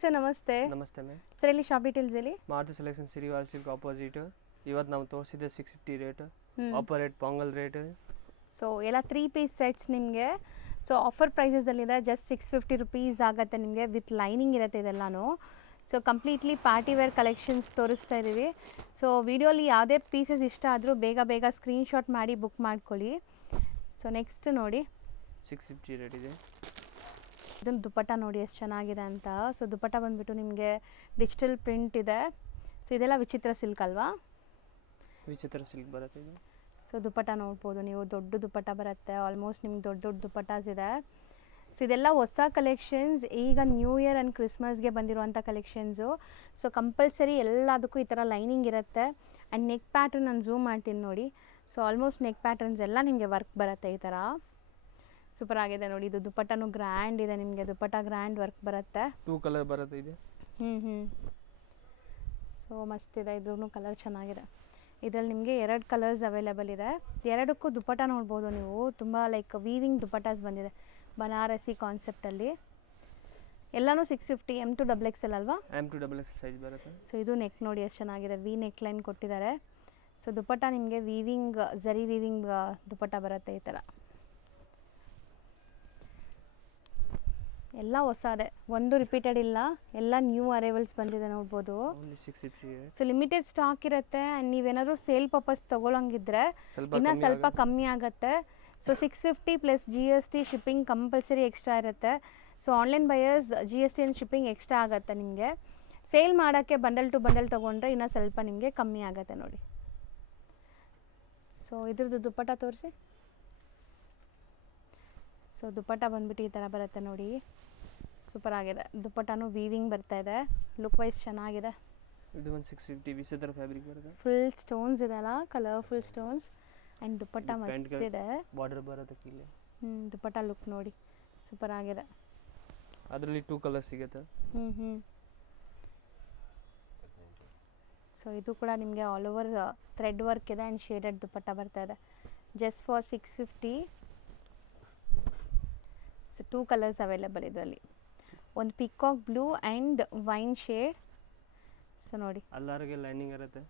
Sir ನಮಸ್ತೆ. ನಮಸ್ತೆ ma'am. Sir ಇಲ್ಲಿ ಶಾಪ್ ಡೀಟೇಲ್ಸ್ ಹೇಳಿ. ಮಾರುತಿ ಸೆಲೆಕ್ಷನ್ ಸಿರಿವಾಲ್ ಸಿಲ್ಕ್ ಆಪೋಸಿಟ್. ಇವತ್ತು ನಾವು ತೋರಿಸಿದೆ 650 rate, offer rate Pongal rate. So ಎಲ್ಲ 3 ಪೀಸ್ ಸೆಟ್ಸ್ ನಿಮಗೆ ಸೊ ಆಫರ್ ಪ್ರೈಸಸಲ್ಲಿದೆ. ಜಸ್ಟ್ 650 ರುಪೀಸ್ ಆಗುತ್ತೆ ನಿಮಗೆ. ವಿತ್ ಲೈನಿಂಗ್ ಇರುತ್ತೆ ಇದೆಲ್ಲನೂ. So completely party wear collections ತೋರಿಸ್ತಾ ಇದ್ದೀವಿ. ಸೊ ವಿಡಿಯೋಲಿ ಯಾವುದೇ ಪೀಸಸ್ ಇಷ್ಟ ಆದರೂ ಬೇಗ ಸ್ಕ್ರೀನ್ಶಾಟ್ ಮಾಡಿ ಬುಕ್ ಮಾಡ್ಕೊಳ್ಳಿ. ಸೊ ನೆಕ್ಸ್ಟ್ ನೋಡಿ 650 ರೇಟ್ ಇದೆ. ಇದನ್ನು ದುಪಟ್ಟ ನೋಡಿ ಎಷ್ಟು ಚೆನ್ನಾಗಿದೆ ಅಂತ. ಸೊ ದುಪಟ್ಟ ಬಂದುಬಿಟ್ಟು ನಿಮಗೆ ಡಿಜಿಟಲ್ ಪ್ರಿಂಟ್ ಇದೆ. ಸೊ ಇದೆಲ್ಲ ವಿಚಿತ್ರ ಸಿಲ್ಕ್ ಅಲ್ವಾ? ವಿಚಿತ್ರ ಸಿಲ್ಕ್ ಬರುತ್ತೆ ಇದು. ಸೊ ದುಪಟ್ಟ ನೋಡ್ಬೋದು ನೀವು, ದೊಡ್ಡ ದುಪಟ್ಟ ಬರುತ್ತೆ. ಆಲ್ಮೋಸ್ಟ್ ನಿಮ್ಗೆ ದೊಡ್ಡ ದುಪಟ್ಟಾಸ್ ಇದೆ. ಸೊ ಇದೆಲ್ಲ ಹೊಸ ಕಲೆಕ್ಷನ್ಸ್, ಈಗ ನ್ಯೂ ಇಯರ್ ಆ್ಯಂಡ್ ಕ್ರಿಸ್ಮಸ್ಗೆ ಬಂದಿರುವಂಥ ಕಲೆಕ್ಷನ್ಸು. ಸೊ ಕಂಪಲ್ಸರಿ ಎಲ್ಲದಕ್ಕೂ ಈ ಥರ ಲೈನಿಂಗ್ ಇರುತ್ತೆ. ಆ್ಯಂಡ್ ನೆಕ್ ಪ್ಯಾಟ್ರನ್ ನಾನು ಝೂಮ್ ಮಾಡ್ತೀನಿ ನೋಡಿ. ಸೊ ಆಲ್ಮೋಸ್ಟ್ ನೆಕ್ ಪ್ಯಾಟ್ರನ್ಸ್ ಎಲ್ಲ ನಿಮಗೆ ವರ್ಕ್ ಬರುತ್ತೆ ಈ ಥರ. ಸೂಪರ್ ಆಗಿದೆ ನೋಡಿ. ಇದು ದುಪಟ್ಟನೂ ಗ್ರ್ಯಾಂಡ್ ಇದೆ ನಿಮಗೆ. ದುಪಟ್ಟ ಗ್ರ್ಯಾಂಡ್ ವರ್ಕ್ ಬರುತ್ತೆ. 2 ಕಲರ್ ಬರುತ್ತೆ ಇದೆ. ಸೊ ಮಸ್ತ್ ಇದೆ. ಇದ್ರೂ ಕಲರ್ ಚೆನ್ನಾಗಿದೆ. ಇದರಲ್ಲಿ ನಿಮಗೆ 2 ಕಲರ್ಸ್ ಅವೈಲೇಬಲ್ ಇದೆ. ಎರಡಕ್ಕೂ ದುಪಟ್ಟ ನೋಡ್ಬೋದು ನೀವು. ತುಂಬ ಲೈಕ್ ವೀವಿಂಗ್ ದುಪಟ್ಟಾಸ್ ಬಂದಿದೆ ಬನಾರಸಿ ಕಾನ್ಸೆಪ್ಟಲ್ಲಿ. ಎಲ್ಲನೂ 650 M2XXL ಅಲ್ವಾ? M2XXL ಸೈಜ್ ಬರುತ್ತೆ. ಸೊ ಇದು ನೆಕ್ ನೋಡಿ ಎಷ್ಟು ಚೆನ್ನಾಗಿದೆ. ವಿ ನೆಕ್ ಲೈನ್ ಕೊಟ್ಟಿದ್ದಾರೆ. ಸೊ ದುಪಟ್ಟ ನಿಮಗೆ ವೀವಿಂಗ್, ಝರಿ ವೀವಿಂಗ್ ದುಪಟ್ಟ ಬರುತ್ತೆ ಈ ಥರ. ಎಲ್ಲ ಹೊಸದೇ, ಒಂದು ರಿಪೀಟೆಡ್ ಇಲ್ಲ, ಎಲ್ಲ ನ್ಯೂ ಅರೈವಲ್ಸ್ ಬಂದಿದೆ ನೋಡ್ಬೋದು. So limited stock and. ಆ್ಯಂಡ್ ನೀವೇನಾದರೂ ಸೇಲ್ ಪರ್ಪಸ್ ತೊಗೊಳಂಗಿದ್ರೆ ಇನ್ನೂ ಸ್ವಲ್ಪ ಕಮ್ಮಿ ಆಗುತ್ತೆ. So 650 plus GST shipping compulsory extra ಇರುತ್ತೆ. So online buyers GST and shipping extra ಆಗುತ್ತೆ ನಿಮಗೆ. ಸೇಲ್ ಮಾಡೋಕ್ಕೆ ಬಂಡಲ್ ಟು ಬಂಡಲ್ ತೊಗೊಂಡ್ರೆ ಇನ್ನೂ ಸ್ವಲ್ಪ ನಿಮಗೆ ಕಮ್ಮಿ ಆಗುತ್ತೆ ನೋಡಿ. ಸೊ ಇದ್ರದ್ದು ದುಪಟ್ಟ ತೋರಿಸಿ. ಸೊ ದುಪಟ್ಟ ಬಂದ್ಬಿಟ್ಟು ಈ ಥರ ಬರುತ್ತೆ ನೋಡಿ. ಸೂಪರ್ ಆಗಿದೆ. ದುಪಟ್ಟನೂ ವೀವಿಂಗ್ ಬರ್ತಾ ಇದೆ. ಲುಕ್ ವೈಸ್ ಚೆನ್ನಾಗಿದೆ. ಇದು ಒಂದು 650 ವಿಚಿತ್ರ ಫ್ಯಾಬ್ರಿಕ್ ಬರುತ್ತೆ. ಫುಲ್ ಸ್ಟೋನ್ಸ್ ಇದೆ ಅಲ್ಲ, ಕಲರ್ಫುಲ್ ಸ್ಟೋನ್ಸ್. ಆ್ಯಂಡ್ ದುಪಟ್ಟ ಮಸ್ತ್ ಇದೆ. ಬಾರ್ಡರ್ ಬರುತ್ತೆ ಕೀಲೆ. ದುಪಟ್ಟ ಲುಕ್ ನೋಡಿ ಸೂಪರ್ ಆಗಿದೆ. ಅದರಲ್ಲಿ 2 ಕಲರ್ ಸಿಗುತ್ತೆ. ಸೊ ಇದು ಕೂಡ ನಿಮಗೆ ಆಲ್ ಓವರ್ ಥ್ರೆಡ್ ವರ್ಕ್ ಇದೆ ಆ್ಯಂಡ್ ಶೇಡೆಡ್ ದುಪಟ್ಟ ಬರ್ತಾ ಇದೆ. Just for 650. So 2 colours available ಇದರಲ್ಲಿ. ಒಂದು peacock blue and wine shade. So ನೋಡಿ ಎಲ್ಲರಿಗೆ ಲೈನಿಂಗ್ ಇರುತ್ತೆ.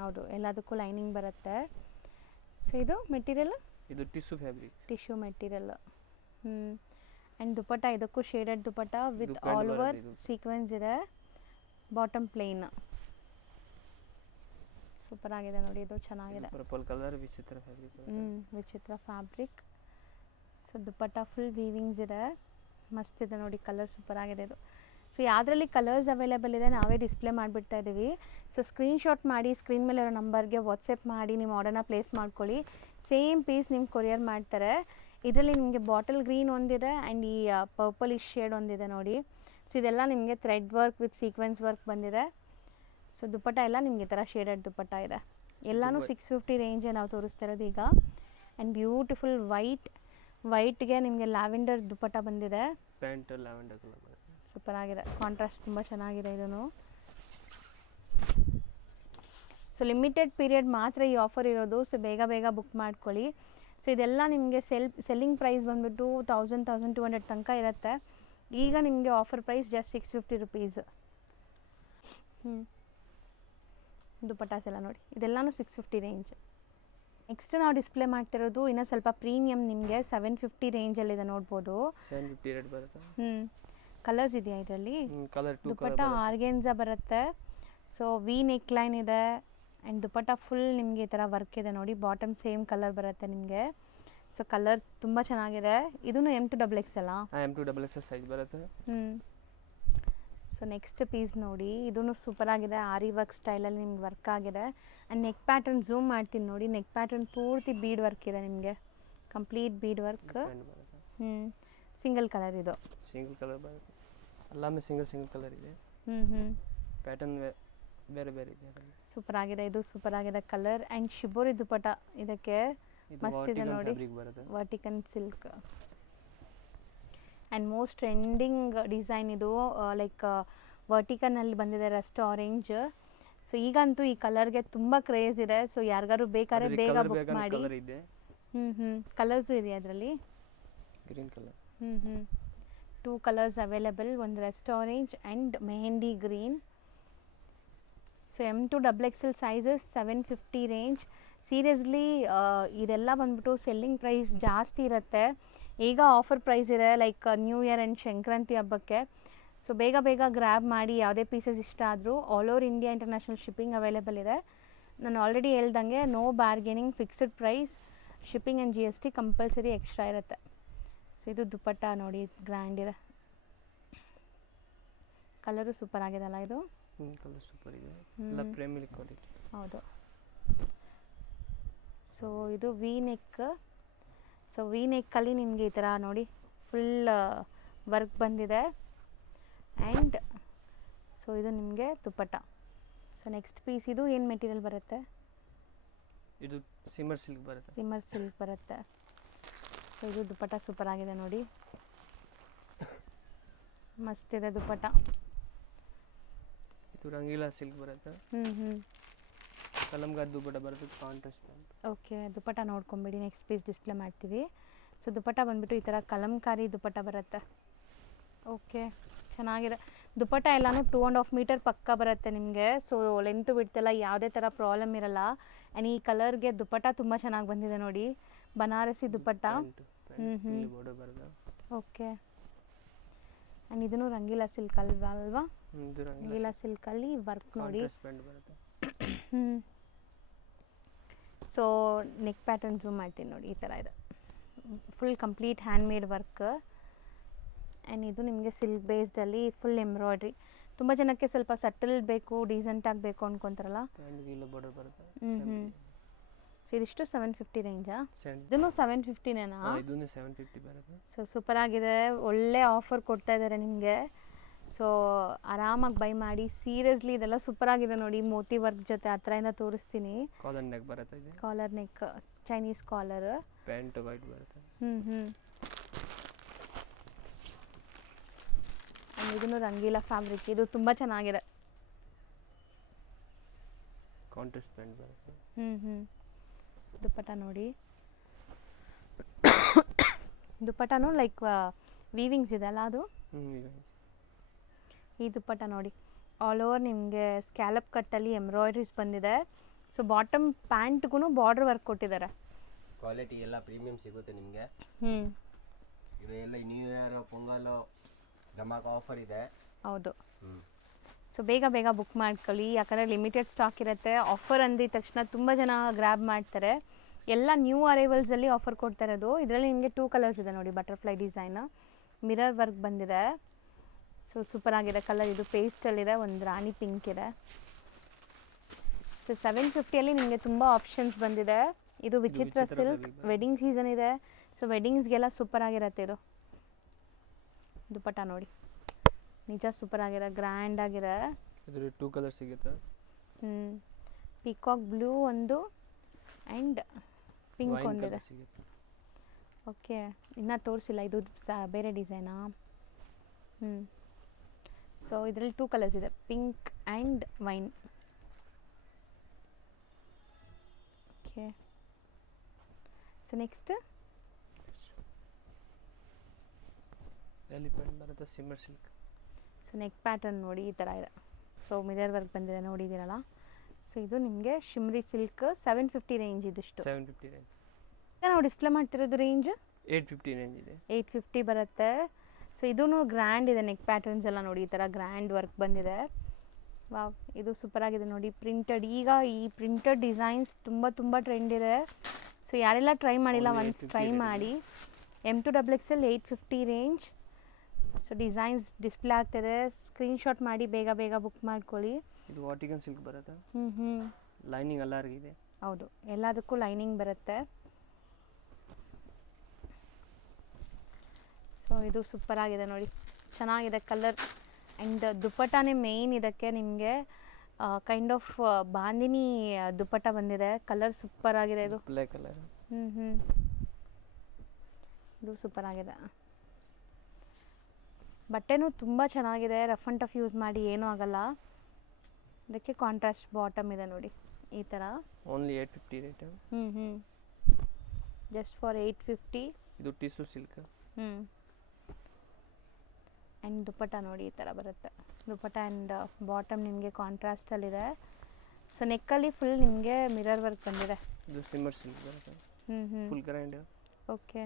ಹೌದು, ಎಲ್ಲದಕ್ಕೂ ಲೈನಿಂಗ್ ಬರುತ್ತೆ. ಸೊ ಇದು ಮೆಟೀರಿಯಲ್, ಇದು tissue fabric, tissue material. And dupatta ಇದಕ್ಕೂ shaded dupatta with all over sequence ಇದೆ. Bottom plain. ಸೂಪರ್ ಆಗಿದೆ ನೋಡಿ. ಇದು ಚೆನ್ನಾಗಿದೆ. Purple colour Vichitra fabric. Vichitra fabric. So dupatta full weavings ಇದೆ. ಮಸ್ತ್ ಇದೆ ನೋಡಿ. ಕಲರ್ ಸೂಪರ್ ಆಗಿದೆ ಇದು. ಸೊ ಯಾವುದರಲ್ಲಿ ಕಲರ್ಸ್ ಅವೈಲೇಬಲ್ ಇದೆ ನಾವೇ ಡಿಸ್ಪ್ಲೇ ಮಾಡಿಬಿಡ್ತಾ ಇದ್ದೀವಿ. ಸೊ ಸ್ಕ್ರೀನ್ಶಾಟ್ ಮಾಡಿ ಸ್ಕ್ರೀನ್ ಮೇಲೆ ಇರೋ ನಂಬರ್ಗೆ ವಾಟ್ಸಪ್ ಮಾಡಿ ನಿಮ್ಮ ಆರ್ಡರ್ನ ಪ್ಲೇಸ್ ಮಾಡ್ಕೊಳ್ಳಿ. ಸೇಮ್ ಪೀಸ್ ನಿಮ್ಗೆ ಕೊರಿಯರ್ ಮಾಡ್ತಾರೆ. ಇದರಲ್ಲಿ ನಿಮಗೆ ಬಾಟಲ್ ಗ್ರೀನ್ ಒಂದಿದೆ ಆ್ಯಂಡ್ ಈ ಪರ್ಪಲಿಶ್ ಶೇಡ್ ಒಂದಿದೆ ನೋಡಿ. ಸೊ ಇದೆಲ್ಲ ನಿಮಗೆ thread work with sequence work ಬಂದಿದೆ. ಸೊ ದುಪಟ್ಟ ಎಲ್ಲ ನಿಮಗೆ ಈ ಥರ ಶೇಡೆಡ್ ದುಪಟ್ಟ ಇದೆ. ಎಲ್ಲನೂ 650 ರೇಂಜೇ ನಾವು ತೋರಿಸ್ತಾ ಇರೋದು ಈಗ. ಆ್ಯಂಡ್ ಬ್ಯೂಟಿಫುಲ್ ವೈಟ್ಗೆ ನಿಮಗೆ ಲ್ಯಾವೆಂಡರ್ ದುಪಟ್ಟ ಬಂದಿದೆ. ಪ್ಯಾಂಟ್ ಲ್ಯಾವೆಂಡರ್ ಕಲರ್ ಬರುತ್ತೆ. ಸೂಪರ್ ಆಗಿದೆ. ಕಾಂಟ್ರಾಸ್ಟ್ ತುಂಬ ಚೆನ್ನಾಗಿದೆ ಇದನ್ನು. ಸೊ ಲಿಮಿಟೆಡ್ ಪೀರಿಯಡ್ ಮಾತ್ರ ಈ ಆಫರ್ ಇರೋದು. ಸೊ ಬೇಗ ಬುಕ್ ಮಾಡ್ಕೊಳ್ಳಿ. ಸೊ ಇದೆಲ್ಲ ನಿಮಗೆ ಸೆಲ್ಲಿಂಗ್ ಪ್ರೈಸ್ ಬಂದುಬಿಟ್ಟು 1200 ತನಕ ಇರುತ್ತೆ. ಈಗ ನಿಮಗೆ offer price just 650 rupees. Dupattas ಎಲ್ಲ ನೋಡಿ. ಇದೆಲ್ಲನೂ 650 ರೇಂಜ್. ನೆಕ್ಸ್ಟ್ ನಾವು ಡಿಸ್ಪ್ಲೇ ಮಾಡ್ತಿರೋದು ಇನ್ನೂ ಸ್ವಲ್ಪ ಪ್ರೀಮಿಯಮ್, ನಿಮಗೆ 750 ರೇಂಜಲ್ಲಿದೆ ನೋಡ್ಬೋದು. 750 ರೇಟ್ ಬರುತ್ತೆ. ಕಲರ್ಸ್ ಇದೆಯಾ ಇದರಲ್ಲಿ? ದುಪಟ್ಟ ಕಲರ್ ಆರ್ಗೆನ್ಸಾ ಬರುತ್ತೆ. ಸೊ ವಿ ನೆಕ್ ಲೈನ್ ಇದೆ ಆ್ಯಂಡ್ ದುಪಟ್ಟ ಫುಲ್ ನಿಮಗೆ ಈ ಥರ ವರ್ಕ್ ಇದೆ ನೋಡಿ. ಬಾಟಮ್ ಸೇಮ್ ಕಲರ್ ಬರುತ್ತೆ ನಿಮಗೆ. ಸೊ ಕಲರ್ ತುಂಬ ಚೆನ್ನಾಗಿದೆ. ಇದೂ M2XXL. M2XXL ಸೈಜ್ ಬರುತ್ತೆ. ಸೊ ನೆಕ್ಸ್ಟ್ ಪೀಸ್ ನೋಡಿ. ಇದೂ ಸೂಪರ್ ಆಗಿದೆ. ಆರಿ ವರ್ಕ್ ಸ್ಟೈಲಲ್ಲಿ ನಿಮ್ಗೆ ವರ್ಕ್ ಆಗಿದೆ. ಆ್ಯಂಡ್ ನೆಕ್ ಪ್ಯಾಟರ್ನ್ ಝೂಮ್ ಮಾಡ್ತೀನಿ ನೋಡಿ. ನೆಕ್ ಪ್ಯಾಟರ್ನ್ ಪೂರ್ತಿ ಬೀಡ್ ವರ್ಕ್ ಇದೆ ನಿಮಗೆ. Complete bead work. Single colour ಇದು. ಸಿಂಗಲ್ ಕಲರ್ ಬರುತ್ತೆ. ಎಲ್ಲಾಮೇ ಸಿಂಗಲ್ ಕಲರ್ ಇದೆ. ಪ್ಯಾಟರ್ನ್ ಬೇರೆ ಇದೆ. ಸೂಪರ್ ಆಗಿದೆ. ಇದು ಸೂಪರ್ ಆಗಿದೆ ಕಲರ್. ಆ್ಯಂಡ್ ಶಿಬೋರಿ ದುಪಟ್ಟ ಇದಕ್ಕೆ ಮಸ್ತ್ ಇದೆ ನೋಡಿ. ವರ್ಟಿಕನ್ silk and most trending design ಇದು. ಲೈಕ್ ವರ್ಟಿಕನಲ್ಲಿ ಬಂದಿದೆ ರಸ್ಟ್ ಆರೆಂಜ್. ಸೊ ಈಗಂತೂ ಈ ಕಲರ್ಗೆ ತುಂಬ ಕ್ರೇಜ್ ಇದೆ. ಸೊ ಯಾರಿಗಾರು ಬೇಕಾದ್ರೆ ಬೇಗ ಬುಕ್ ಮಾಡಿ. ಕಲರ್ಸು ಇದೆಯಾ ಅದರಲ್ಲಿ? Green colour. 2 ಕಲರ್ಸ್ ಅವೈಲೇಬಲ್, ಒಂದು rest orange and mehndi green. So M2XXL sizes 750 range. Seriously ಇದೆಲ್ಲ ಬಂದ್ಬಿಟ್ಟು ಸೆಲ್ಲಿಂಗ್ ಪ್ರೈಸ್ ಜಾಸ್ತಿ ಇರುತ್ತೆ. ಈಗ ಆಫರ್ ಪ್ರೈಸ್ ಇದೆ like new year and Sankranti ಹಬ್ಬಕ್ಕೆ. ಸೊ ಬೇಗ ಬೇಗ ಗ್ರ್ಯಾಬ್ ಮಾಡಿ, ಯಾವುದೇ ಪೀಸಸ್ ಇಷ್ಟ ಆದರೂ all over India international shipping available ಇದೆ. ನಾನು ಆಲ್ರೆಡಿ ಹೇಳ್ದಂಗೆ no bargaining, fixed price, shipping and GST compulsory extra ಇರುತ್ತೆ. ಸೊ ಇದು ದುಪಟ್ಟ ನೋಡಿ, ಗ್ರ್ಯಾಂಡ್ ಇದೆ. ಕಲರು ಸೂಪರ್ ಆಗಿದೆ ಅಲ್ಲ ಇದು? ಕಲರ್ ಸೂಪರ್ ಇದೆ, ಎಲ್ಲ ಪ್ರೀಮಿಯಂ ಕ್ವಾಲಿಟಿ. ಹೌದು. ಸೊ ಇದು ವಿ ನೆಕ್. ಸೊ ವಿ ನೆಕ್ಕಲ್ಲಿ ನಿಮಗೆ ಈ ಥರ ನೋಡಿ ಫುಲ್ ವರ್ಕ್ ಬಂದಿದೆ. ಆ್ಯಂಡ್ ಸೊ ಇದು ನಿಮಗೆ ದುಪಟ್ಟ. ಸೊ ನೆಕ್ಸ್ಟ್ ಪೀಸ್ ಇದು ಏನು ಮೆಟೀರಿಯಲ್ ಬರುತ್ತೆ? ಇದು ಸಿಮ್ಮರ್ ಸಿಲ್ಕ್ ಬರುತ್ತೆ. ಸಿಮ್ಮರ್ ಸಿಲ್ಕ್ ಬರುತ್ತೆ. ಸೊ ಇದು ದುಪಟ್ಟ ಸೂಪರ್ ಆಗಿದೆ ನೋಡಿ, ಮಸ್ತ್ ಇದೆ ದುಪಟ್ಟ. ಇದು ರಂಗೀಲಾ ಸಿಲ್ಕ್ ಬರುತ್ತೆ. ಕಲಂಗಾರಿ ದುಪಟ್ಟ ಬರುತ್ತೆ, ಕಾಂಟ್ರಾಸ್ಟ್ ಪ್ಯಾಂಟ್. ಓಕೆ, ದುಪಟ್ಟ ನೋಡ್ಕೊಂಬಿಡಿ, ನೆಕ್ಸ್ಟ್ ಪೀಸ್ ಡಿಸ್ಪ್ಲೇ ಮಾಡ್ತೀವಿ. ಸೊ ದುಪಟ್ಟ ಬಂದುಬಿಟ್ಟು ಈ ಥರ ಕಲಂಕಾರಿ ದುಪಟ್ಟ ಬರುತ್ತೆ. ಓಕೆ, ಚೆನ್ನಾಗಿದೆ. ದುಪಟ್ಟ ಎಲ್ಲನೂ 2.5 ಮೀಟರ್ ಪಕ್ಕ ಬರುತ್ತೆ ನಿಮಗೆ. ಸೊ ಲೆಂತು ಬಿಡ್ತೆಲ್ಲ ಯಾವುದೇ ಥರ ಪ್ರಾಬ್ಲಮ್ ಇರಲ್ಲ. ಆ್ಯಂಡ್ ಈ ಕಲರ್ಗೆ ದುಪಟ್ಟ ತುಂಬ ಚೆನ್ನಾಗಿ ಬಂದಿದೆ ನೋಡಿ, ಬನಾರಸಿ ದುಪಟ್ಟ. ಓಕೆ, ಆ್ಯಂಡ್ ಇದೂ ರಂಗೀಲಾ ಸಿಲ್ಕ್ ಅಲ್ವಾ? ರಂಗೀಲಾ ಸಿಲ್ಕಲ್ಲಿ ವರ್ಕ್ ನೋಡಿ. ಸೊ ನೆಕ್ ಪ್ಯಾಟರ್ನ್ ಝೂಮ್ ಮಾಡ್ತೀನಿ ನೋಡಿ, ಈ ಥರ ಇದೆ. Full complete hand made work. And ಇದು ನಿಮಗೆ ಸಿಲ್ಕ್ ಬೇಸ್ಡಲ್ಲಿ ಫುಲ್ ಎಂಬ್ರಾಯ್ಡ್ರಿ. ತುಂಬ ಜನಕ್ಕೆ ಸ್ವಲ್ಪ ಸಟಲ್ ಬೇಕು, ಡೀಸೆಂಟಾಗಿ ಬೇಕು ಅಂದ್ಕೊತಾರಲ್ಲ. ಸೊ ಇದಿಷ್ಟು 750 ರೇಂಜಾ? ಇದನ್ನು 750ನೇನಾ? ಇದನ್ನು 750 ಬರುತ್ತೆ. ಸೊ ಸೂಪರ್ ಆಗಿದೆ, ಒಳ್ಳೆ ಆಫರ್ ಕೊಡ್ತಾ ಇದ್ದಾರೆ ನಿಮಗೆ. ಸೊ ಆರಾಮಾಗಿ ಬೈ ಮಾಡಿ. ಸೀರಿಯಸ್ಲಿ ಇದೆಲ್ಲ ಸೂಪರ್ ಆಗಿದೆ ನೋಡಿ, ಮೋತಿ ವರ್ಕ್ ಜೊತೆ ಹತ್ರದಿಂದ ತೋರಿಸ್ತೀನಿ. ಕಾಲರ್ ನೆಕ್ ಬರುತ್ತೆ, ಇದೆ collar neck, Chinese collar. Pant white ಬರುತ್ತೆ. ಇದನ್ನು ರಂಗೀಲಾ ಫ್ಯಾಬ್ರಿಕ್, ಇದು ತುಂಬ ಚೆನ್ನಾಗಿದೆ. ಕಾಂಟ್ರಾಸ್ಟ್ ಪ್ಯಾಂಟ್ ಬರುತ್ತೆ. ದುಪಟ್ಟ ನೋಡಿ, ದುಪಟ್ಟನೂ ಲೈಕ್ ವೀವಿಂಗ್ಸ್ ಇದೆ ಅಲ್ಲ ಅದು? ಈ ದುಪಟ್ಟ ನೋಡಿ, ಆಲ್ ಓವರ್ ನಿಮಗೆ ಸ್ಕ್ಯಾಲಪ್ ಕಟ್ಟಲ್ಲಿ ಎಂಬ್ರಾಯ್ಡ್ರೀಸ್ ಬಂದಿದೆ. ಸೊ ಬಾಟಮ್ ಪ್ಯಾಂಟ್ಗೂ ಬಾರ್ಡರ್ ವರ್ಕ್ ಕೊಟ್ಟಿದ್ದಾರೆ. ಕ್ವಾಲಿಟಿ ಎಲ್ಲ ಪ್ರೀಮಿಯಂ ಸಿಗುತ್ತೆ ನಿಮಗೆ. ಇದು ಎಲ್ಲ new year, pongal, dhamaka offer ಇದೆ. ಹೌದು. ಸೊ ಬೇಗ ಬೇಗ ಬುಕ್ ಮಾಡ್ಕೊಳ್ಳಿ, ಯಾಕಂದರೆ ಲಿಮಿಟೆಡ್ ಸ್ಟಾಕ್ ಇರುತ್ತೆ. ಆಫರ್ ಅಂದಿದ ತಕ್ಷಣ ತುಂಬ ಜನ ಗ್ರ್ಯಾಬ್ ಮಾಡ್ತಾರೆ. ಎಲ್ಲ ನ್ಯೂ ಅರೈವಲ್ಸಲ್ಲಿ ಆಫರ್ ಕೊಡ್ತಾ ಇರೋದು. ಇದರಲ್ಲಿ ನಿಮಗೆ 2 ಕಲರ್ಸ್ ಇದೆ ನೋಡಿ, ಬಟರ್ಫ್ಲೈ ಡಿಸೈನ್, ಮಿರರ್ ವರ್ಕ್ ಬಂದಿದೆ. ಸೊ ಸೂಪರ್ ಆಗಿದೆ ಕಲರ್. ಇದು ಪೇಸ್ಟಲ್ಲಿದೆ, ಒಂದು ರಾಣಿ ಪಿಂಕ್ ಇದೆ. ಸೊ 750ಯಲ್ಲಿ ನಿಮಗೆ ತುಂಬ ಆಪ್ಷನ್ಸ್ ಬಂದಿದೆ. ಇದು ವಿಚಿತ್ರ ಸಿಲ್ಕ್, ವೆಡ್ಡಿಂಗ್ ಸೀಸನ್ ಇದೆ. ಸೊ ವೆಡ್ಡಿಂಗ್ಸ್ಗೆಲ್ಲ ಸೂಪರ್ ಆಗಿರುತ್ತೆ ಇದು. ದುಪಟ್ಟ ನೋಡಿ, ನಿಜ ಸೂಪರ್ ಆಗಿದೆ, ಗ್ರ್ಯಾಂಡ್ ಆಗಿದೆ. ಇದರಲ್ಲಿ 2 ಕಲರ್ ಸಿಗುತ್ತೆ. ಪಿಕಾಕ್ ಬ್ಲೂ ಒಂದು ಆ್ಯಂಡ್ ಪಿಂಕ್ ಒಂದಿದೆ. ಓಕೆ, ಇನ್ನೂ ತೋರಿಸಿಲ್ಲ, ಇದು ಬೇರೆ ಡಿಸೈನಾ? ಸೊ ಇದರಲ್ಲಿ 2 ಕಲರ್ಸ್ ಇದೆ, pink and wine. Okay, so next elephant ಬರುತ್ತೆ, simmer silk. So neck pattern ನೋಡಿ, ಈ ಥರ ಇದೆ. ಸೊ ಮಿರರ್ ವರ್ಕ್ ಬಂದಿದೆ, ನೋಡಿದ್ದೀರಲ್ಲ. ಸೊ ಇದು ನಿಮಗೆ ಶಿಮ್ರಿ ಸಿಲ್ಕ್, 750 ರೇಂಜ್. ಇದಿಷ್ಟು 750 ರೇಂಜ್. ನಾವು ಡಿಸ್ಪ್ಲೇ ಮಾಡ್ತಿರೋದು ರೇಂಜ್ 850 ರೇಂಜ್ ಇದೆ. 850 ಬರುತ್ತೆ. ಸೊ ಇದೂ ಗ್ರ್ಯಾಂಡ್ ಇದೆ, ನೆಕ್ ಪ್ಯಾಟರ್ನ್ಸ್ ಎಲ್ಲ ನೋಡಿ, ಈ ಥರ ಗ್ರ್ಯಾಂಡ್ ವರ್ಕ್ ಬಂದಿದೆ. ವಾವ್, ಇದು ಸೂಪರ್ ಆಗಿದೆ ನೋಡಿ, ಪ್ರಿಂಟೆಡ್. ಈಗ ಈ ಪ್ರಿಂಟೆಡ್ ಡಿಸೈನ್ಸ್ ತುಂಬ ಟ್ರೆಂಡ್ ಇದೆ. ಸೊ ಯಾರೆಲ್ಲ ಟ್ರೈ ಮಾಡಿಲ್ಲ, ಒನ್ಸ್ ಟ್ರೈ ಮಾಡಿ. M2XXL 850 range. So designs display ಆಗ್ತಿದೆ, ಸ್ಕ್ರೀನ್ಶಾಟ್ ಮಾಡಿ ಬೇಗ ಬೇಗ ಬುಕ್ ಮಾಡ್ಕೊಳ್ಳಿ. ಇದು ವಾಟಿಕನ್ ಸಿಲ್ಕ್ ಬರುತ್ತೆ. ಲೈನಿಂಗ್ ಎಲ್ಲರಿಗಿದೆ. ಹೌದು, ಎಲ್ಲದಕ್ಕೂ ಲೈನಿಂಗ್ ಬರುತ್ತೆ. ಸೊ ಇದು ಸೂಪರ್ ಆಗಿದೆ ನೋಡಿ, ಚೆನ್ನಾಗಿದೆ ಕಲರ್. ಆ್ಯಂಡ್ ದುಪಟ್ಟಾನೇ ಮೇಯ್ನ್ ಇದಕ್ಕೆ. ನಿಮಗೆ ಕೈಂಡ್ ಆಫ್ ಬಾಂದಿನಿ ದುಪಟ್ಟ ಬಂದಿದೆ. ಕಲರ್ ಸೂಪರ್ ಆಗಿದೆ ಇದು, ಬ್ಲ್ಯಾಕ್ ಕಲರ್. ಇದು ಸೂಪರ್ ಆಗಿದೆ. ಬಟ್ಟೆನೂ ತುಂಬ ಚೆನ್ನಾಗಿದೆ, ರಫ್ ಆ್ಯಂಡ್ ಟಫ್ ಯೂಸ್ ಮಾಡಿ ಏನೂ ಆಗಲ್ಲ. ಇದಕ್ಕೆ ಕಾಂಟ್ರಾಸ್ಟ್ ಬಾಟಮ್ ಇದೆ ನೋಡಿ, ಈ ಥರ. Only 850 rate. Just for 850. ಇದು ಟಿಶ್ಯೂ ಸಿಲ್ಕ್. ಆ್ಯಂಡ್ ದುಪ್ಪಟ್ಟ ನೋಡಿ ಈ ಥರ ಬರುತ್ತೆ. ದುಪ್ಪಟ್ಟ ಆ್ಯಂಡ್ ಬಾಟಮ್ ನಿಮಗೆ ಕಾಂಟ್ರಾಸ್ಟಲ್ಲಿದೆ. ಸೊ ನೆಕ್ಕಲ್ಲಿ ಫುಲ್ ನಿಮಗೆ ಮಿರರ್ ವರ್ಕ್ ಬಂದಿದೆ. ಇದು ಸಿಮ್ಮರ್ ಸಿಲ್ಕ್ ಬರುತ್ತೆ, full grand. Okay,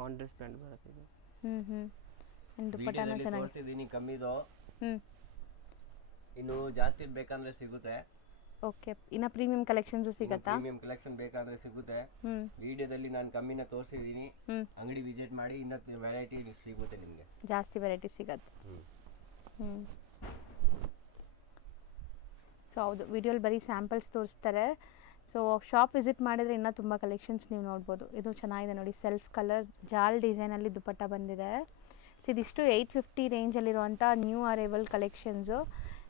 contrast pant ಬರುತ್ತೆ ಇದು. ಆ್ಯಂಡ್ ದುಪ್ಪಟ್ಟನೂ ಚೆನ್ನಾಗಿ ತೋರಿಸಿದ್ದೀನಿ ಕಮ್ಮಿದು. ಹ್ಞೂ ಇನ್ನು ಜಾಸ್ತಿ ಬೇಕಂದ್ರೆ ಸಿಗುತ್ತೆ. ಓಕೆ, ಇನ್ನು ಪ್ರೀಮಿಯಂ ಕಲೆಕ್ಷನ್ಸು ಸಿಗುತ್ತಾ? ಪ್ರೀಮಿಯಂ ಕಲೆಕ್ಷನ್ ಬೇಕಾದ್ರೆ ಸಿಗುತ್ತೆ. ವಿಡಿಯೋದಲ್ಲಿ ನಾನು ಕಮ್ಮಿನ ತೋರಿಸಿದ್ದೀನಿ. ಅಂಗಡಿ ವಿಸಿಟ್ ಮಾಡಿ ಇನ್ನೂ ವೆರೈಟಿ ಸಿಗುತ್ತೆ ನಿಮಗೆ, ಜಾಸ್ತಿ ವೆರೈಟಿ ಸಿಗುತ್ತೆ. ಸೊ ಹೌದು, ವಿಡಿಯೋಲಿ ಬರೀ ಸ್ಯಾಂಪಲ್ಸ್ ತೋರಿಸ್ತಾರೆ. ಸೊ ಶಾಪ್ ವಿಸಿಟ್ ಮಾಡಿದರೆ ಇನ್ನೂ ತುಂಬ ಕಲೆಕ್ಷನ್ಸ್ ನೀವು ನೋಡ್ಬೋದು. ಇದು ಚೆನ್ನಾಗಿದೆ ನೋಡಿ, ಸೆಲ್ಫ್ ಕಲರ್ ಜಾಲ್ ಡಿಸೈನಲ್ಲಿ ದುಪ್ಪಟ್ಟ ಬಂದಿದೆ. ಸೊ ಇದಿಷ್ಟು 850 ರೇಂಜಲ್ಲಿರುವಂಥ ನ್ಯೂ ಅರೈವಲ್ ಕಲೆಕ್ಷನ್ಸು.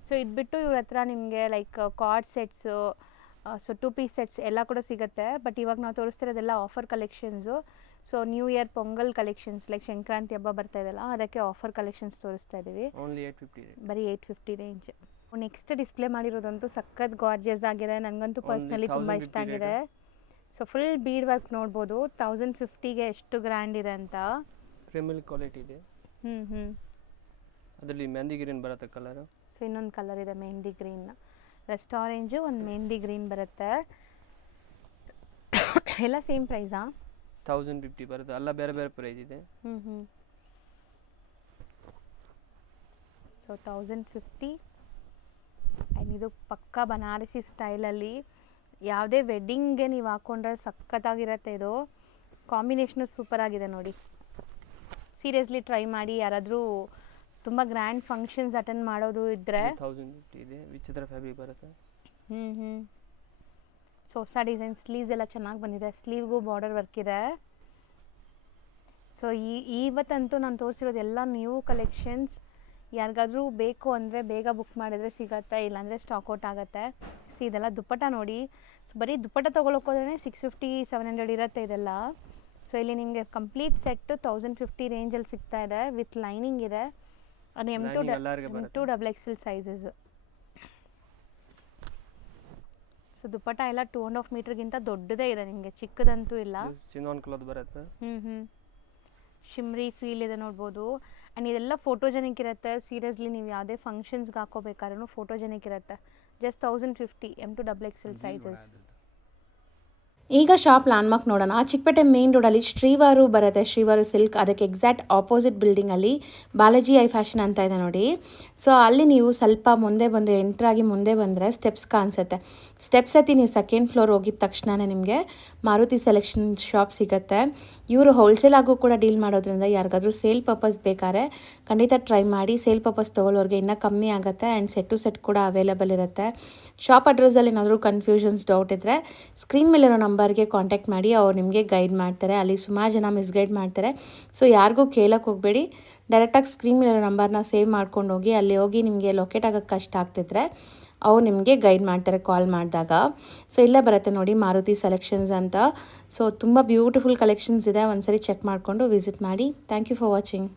ಸೊ ಇದು ಬಿಟ್ಟು ಇವ್ರ ಹತ್ರ ನಿಮಗೆ like card sets, so 2 piece sets ಎಲ್ಲ ಕೂಡ ಸಿಗುತ್ತೆ. ಬಟ್ ಇವಾಗ ನಾವು ತೋರಿಸ್ತಿರೋದೆಲ್ಲ offer collections. So new year Pongal collections like Sankranti ಹಬ್ಬ ಬರ್ತಾ ಇದೆಯಲ್ಲ, ಅದಕ್ಕೆ ಆಫರ್ ಕಲೆಕ್ಷನ್ಸ್ ತೋರಿಸ್ತಾ ಇದ್ದೀವಿ. ಓನ್ಲಿ 850 ಬರೀ 850 ರೇಂಜ್. ನೆಕ್ಸ್ಟ್ ಡಿಸ್ಪ್ಲೇ ಮಾಡಿರೋದಂತೂ ಸಖತ್ ಗಾರ್ಜಿಯಸ್ ಆಗಿದೆ, ನನಗಂತೂ ಪರ್ಸ್ನಲಿ ತುಂಬ ಇಷ್ಟ ಆಗಿದೆ. ಸೊ ಫುಲ್ ಬೀಡ್ ವರ್ಕ್ ನೋಡ್ಬೋದು, 1050ಗೆ ಎಷ್ಟು ಗ್ರ್ಯಾಂಡ್ ಇದೆ ಅಂತ. ಪ್ರೀಮಿಯಂ ಕ್ವಾಲಿಟಿ ಇದೆ. ಅದರಲ್ಲಿ ಮೆಹಂದಿ ಗ್ರೀನ್ ಬರುತ್ತೆ ಕಲರು. ಸೊ ಇನ್ನೊಂದು ಕಲರ್ ಇದೆ ಮೆಹಂದಿ ಗ್ರೀನ್, ರೆಸ್ಟ್ ಆರೆಂಜು, ಒಂದು ಮೆಹಂದಿ ಗ್ರೀನ್ ಬರುತ್ತೆ. ಎಲ್ಲ ಸೇಮ್ ಪ್ರೈಸಾ? 1050 ಬರುತ್ತೆ, ಎಲ್ಲ ಬೇರೆ ಬೇರೆ ಪ್ರೈಸ್ ಇದೆ. ಸೊ 1050. ಆ್ಯಂಡ್ ಇದು ಪಕ್ಕಾ ಬನಾರಸಿ ಸ್ಟೈಲಲ್ಲಿ ಯಾವುದೇ ವೆಡ್ಡಿಂಗ್ಗೆ ನೀವು ಹಾಕ್ಕೊಂಡ್ರೆ ಸಖತ್ತಾಗಿರುತ್ತೆ. ಇದು ಕಾಂಬಿನೇಷನು ಸೂಪರ್ ಆಗಿದೆ ನೋಡಿ. ಸೀರಿಯಸ್ಲಿ ಟ್ರೈ ಮಾಡಿ, ಯಾರಾದರೂ ತುಂಬ ಗ್ರ್ಯಾಂಡ್ ಫಂಕ್ಷನ್ಸ್ ಅಟೆಂಡ್ ಮಾಡೋದು ಇದ್ದರೆ. 1050 ಇದೆ, ವಿಚಿತ್ರ ಫ್ಯಾಬ್ರಿಕ್ ಬರುತ್ತೆ. ಸೊ ಹೊಸ ಡಿಸೈನ್, ಸ್ಲೀವ್ಸ್ ಎಲ್ಲ ಚೆನ್ನಾಗಿ ಬಂದಿದೆ, ಸ್ಲೀವ್ಗೂ ಬಾರ್ಡರ್ ವರ್ಕ್ ಇದೆ. ಸೊ ಇವತ್ತಂತೂ ನಾನು ತೋರಿಸಿರೋದು ಎಲ್ಲ ನ್ಯೂ ಕಲೆಕ್ಷನ್ಸ್. ಯಾರಿಗಾದ್ರೂ ಬೇಕು ಅಂದರೆ ಬೇಗ ಬುಕ್ ಮಾಡಿದರೆ ಸಿಗುತ್ತೆ, ಇಲ್ಲಾಂದರೆ ಸ್ಟಾಕ್ ಔಟ್ ಆಗುತ್ತೆ. ಇದೆಲ್ಲ ದುಪ್ಪಟ್ಟ ನೋಡಿ. ಸೊ ಬರೀ ದುಪ್ಪಟ್ಟ ತೊಗೊಳಕೋದ್ರೆ 650 700 ಇರುತ್ತೆ ಇದೆಲ್ಲ. ಸೊ ಇಲ್ಲಿ ನಿಮಗೆ ಕಂಪ್ಲೀಟ್ ಸೆಟ್ಟು 1050 ರೇಂಜಲ್ಲಿ ಸಿಗ್ತಾ ಇದೆ, ವಿತ್ ಲೈನಿಂಗ್ ಇದೆ. ಅದು M2 XXL ಸೈಜಸ್. ಸೊ ದುಪ್ಪಟ್ಟ ಎಲ್ಲ 2.5 ಮೀಟರ್ಗಿಂತ ದೊಡ್ಡದೇ ಇದೆ, ನಿಮಗೆ ಚಿಕ್ಕದಂತೂ ಇಲ್ಲ. ಚಿನಾನ್ ಕ್ಲಾತ್ ಬರುತ್ತೆ. ಶಿಮ್ರಿ ಫೀಲ್ ಇದೆ ನೋಡ್ಬೋದು. ಆ್ಯಂಡ್ ಇದೆಲ್ಲ ಫೋಟೋಜೆನಿಕ್ ಇರುತ್ತೆ. ಸೀರಿಯಸ್ಲಿ ನೀವು ಯಾವುದೇ ಫಂಕ್ಷನ್ಸ್ಗೆ ಹಾಕೋಬೇಕಾದ್ರೂ ಫೋಟೋಜೆನಿಕ್ ಇರುತ್ತೆ. Just 1050 M2 XXL sizes. ಈಗ ಶಾಪ್ ಲ್ಯಾಂಡ್ಮಾರ್ಕ್ ನೋಡೋಣ. ಚಿಕ್ಕಪೇಟೆ ಮೇನ್ ರೋಡಲ್ಲಿ ಶ್ರೀವಾರು ಬರುತ್ತೆ, ಶ್ರೀವಾರು ಸಿಲ್ಕ್. ಅದಕ್ಕೆ ಎಕ್ಸಾಕ್ಟ್ ಆಪೋಸಿಟ್ ಬಿಲ್ಡಿಂಗಲ್ಲಿ ಬಾಲಾಜಿ ಐ ಫ್ಯಾಷನ್ ಅಂತ ಇದೆ ನೋಡಿ. ಸೊ ಅಲ್ಲಿ ನೀವು ಸ್ವಲ್ಪ ಮುಂದೆ ಬಂದು ಎಂಟ್ರಾಗಿ ಮುಂದೆ ಬಂದರೆ ಸ್ಟೆಪ್ಸ್ ಕಾಣಿಸುತ್ತೆ. ಸ್ಟೆಪ್ಸ್ ಹತ್ತಿ ನೀವು ಸೆಕೆಂಡ್ ಫ್ಲೋರ್ ಹೋಗಿದ ತಕ್ಷಣವೇ ನಿಮಗೆ ಮಾರುತಿ ಸೆಲೆಕ್ಷನ್ ಶಾಪ್ ಸಿಗುತ್ತೆ. ಇವರು ಹೋಲ್ಸೇಲ್ ಆಗು ಕೂಡ ಡೀಲ್ ಮಾಡೋದ್ರಿಂದ ಯಾರಿಗಾದ್ರೂ ಸೇಲ್ ಪರ್ಪಸ್ ಬೇಕಾದ್ರೆ ಖಂಡಿತ ಟ್ರೈ ಮಾಡಿ. ಸೇಲ್ ಪರ್ಪಸ್ ತೊಗೊಳ್ಳೋರಿಗೆ ಇನ್ನೂ ಕಮ್ಮಿ ಆಗುತ್ತೆ. ಆ್ಯಂಡ್ ಸೆಟ್ ಟು ಸೆಟ್ ಕೂಡ ಅವೈಲೇಬಲ್ ಇರುತ್ತೆ. ಶಾಪ್ ಅಡ್ರೆಸ್ಸಲ್ಲಿ ಏನಾದರೂ ಕನ್ಫ್ಯೂಷನ್ಸ್ ಡೌಟ್ ಇದ್ದರೆ ಸ್ಕ್ರೀನ್ ಮೇಲಿರೋ ನಂಬರ್ಗೆ ಕಾಂಟ್ಯಾಕ್ಟ್ ಮಾಡಿ, ಅವ್ರು ನಿಮಗೆ ಗೈಡ್ ಮಾಡ್ತಾರೆ. ಅಲ್ಲಿ ಸುಮಾರು ಜನ ಮಿಸ್ಗೈಡ್ ಮಾಡ್ತಾರೆ. ಸೊ ಯಾರಿಗೂ ಕೇಳಕ್ಕೆ ಹೋಗಬೇಡಿ, ಡೈರೆಕ್ಟಾಗಿ ಸ್ಕ್ರೀನ್ ಮೇಲಿರೋ ನಂಬರ್ನ ಸೇವ್ ಮಾಡ್ಕೊಂಡು ಹೋಗಿ. ಅಲ್ಲಿ ಹೋಗಿ ನಿಮಗೆ ಲೊಕೇಟ್ ಆಗೋಕ್ಕೆ ಕಷ್ಟ ಆಗ್ತಿದ್ರೆ ಅವ್ರು ನಿಮಗೆ ಗೈಡ್ ಮಾಡ್ತಾರೆ ಕಾಲ್ ಮಾಡಿದಾಗ. ಸೊ ಇಲ್ಲೇ ಬರುತ್ತೆ ನೋಡಿ ಮಾರುತಿ ಸೆಲೆಕ್ಷನ್ಸ್ ಅಂತ. ಸೊ ತುಂಬ ಬ್ಯೂಟಿಫುಲ್ ಕಲೆಕ್ಷನ್ಸ್ ಇದೆ, ಒಂದ್ಸರಿ ಚೆಕ್ ಮಾಡಿಕೊಂಡು ವಿಸಿಟ್ ಮಾಡಿ. Thank you for watching.